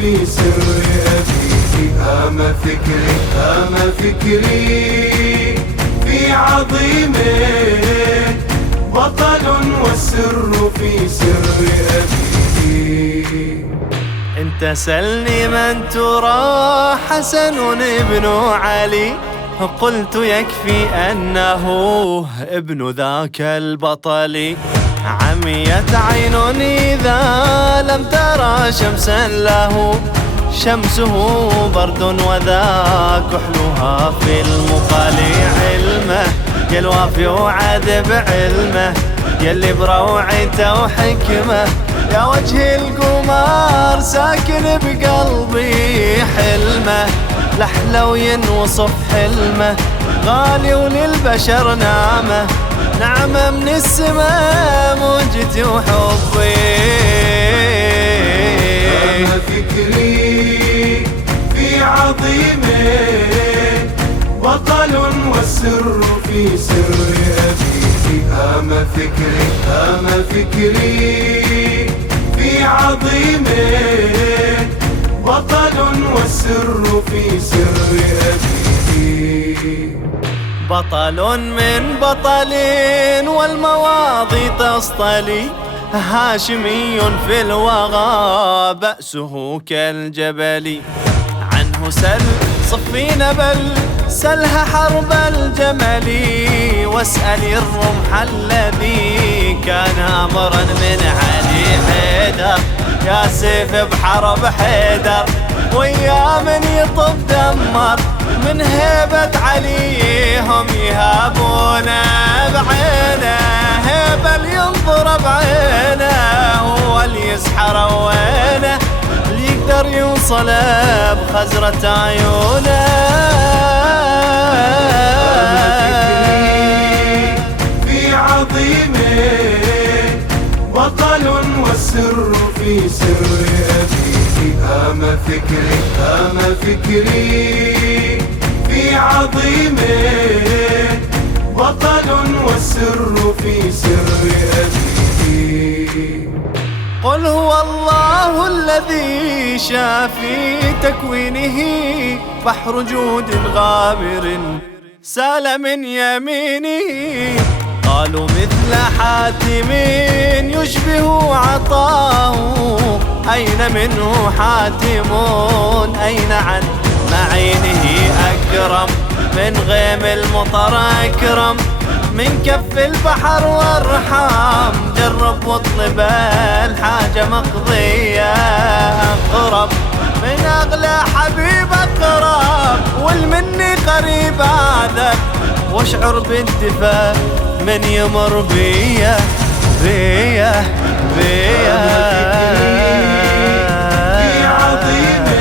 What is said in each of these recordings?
في سر أبيه. هام فكري هام فكري في عظيمه، بطل والسر في سر أبيه. انت سلني من ترى حسن ابن علي، قلت يكفي أنه ابن ذاك البطل. عميت عين إذا لم ترى شمسا له، شمسه برد وذا كحلها في المقال. علمه يلوافي وعد بعلمه، يلي بروعته وحكمه، يا وجه القمر ساكن بقلبي حلمه. لحلو ينوصف حلمه غالي وللبشر نعمه، نعمة من السماء موجتي وحبي. هام فكري في عظيمه، بطل والسر في سر أبيه. هام فكري هام فكري في عظيمه، بطل والسر في سر أبيه. بطل من بطل والمواضي تصطلي، هاشمي في الوغى بأسه كالجبل. عنه سل صفين بل سلها حرب الجمل، واسأل الرمح الذي كان أمرا من علي حيدر. يا سيف بحرب حيدر ويا من يطب دمر، من هيبة علي هم يهابونه بعينه. هيبة ينظر بعينه هو اللي يسحر وينه، اللي يقدر يوصل بخزرة عيونه. في عظيمه، بطل والسر في سر أبيه. هام فكري هام فكري في عظيمه، بطل والسر في سر أبيه. قل هو الله الذي شافي تكوينه، بحر جود غامر سال من يمينه. قالوا مثل حاتم يشبه عطاه، أين منه حاتم أين عن معينه. أكرم من غيم المطر أكرم، من كف البحر وارحم. جرب واطلب الحاجة مقضية، أقرب من أغلى حبيب أقرب، والمني قريب أعذب، واشعر بالدفا من يمر بيه بيه بيه. في عظيمه،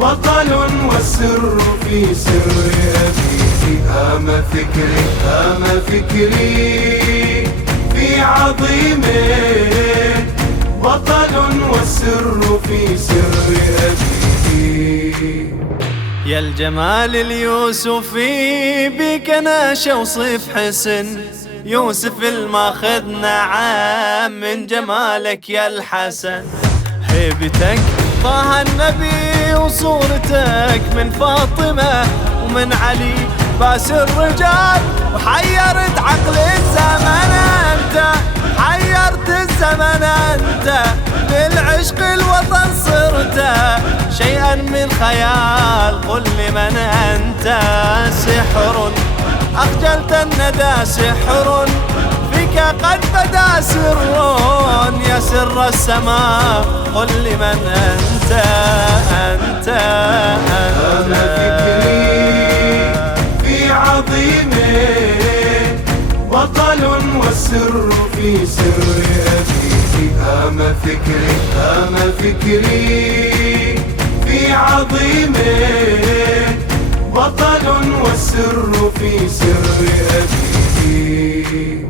بطل والسر في سر أبيه. هام فكري هام فكري في عظيمه، بطل والسر في سر أبيه. يا الجمال اليوسفي بك ناشا وصف حسن، يوسف الماخذ نعم من جمالك يا الحسن. هيبتك طه النبي وصورتك من فاطمة ومن علي باس الرجال، وحيرت عقل الزمن انت، حيرت الزمن انت. بالعشق الوطن صرت شيئا من خيال، قل لمن انت. سحر اخجلت الندى سحر، فيك قد بدا سر، يا سر السماء قل لمن انت انت هام فكري في عظيمه، بطل والسر في سر أبيه. هام فكري هام فكري في عظيمه، بطل والسر في سر أبيه.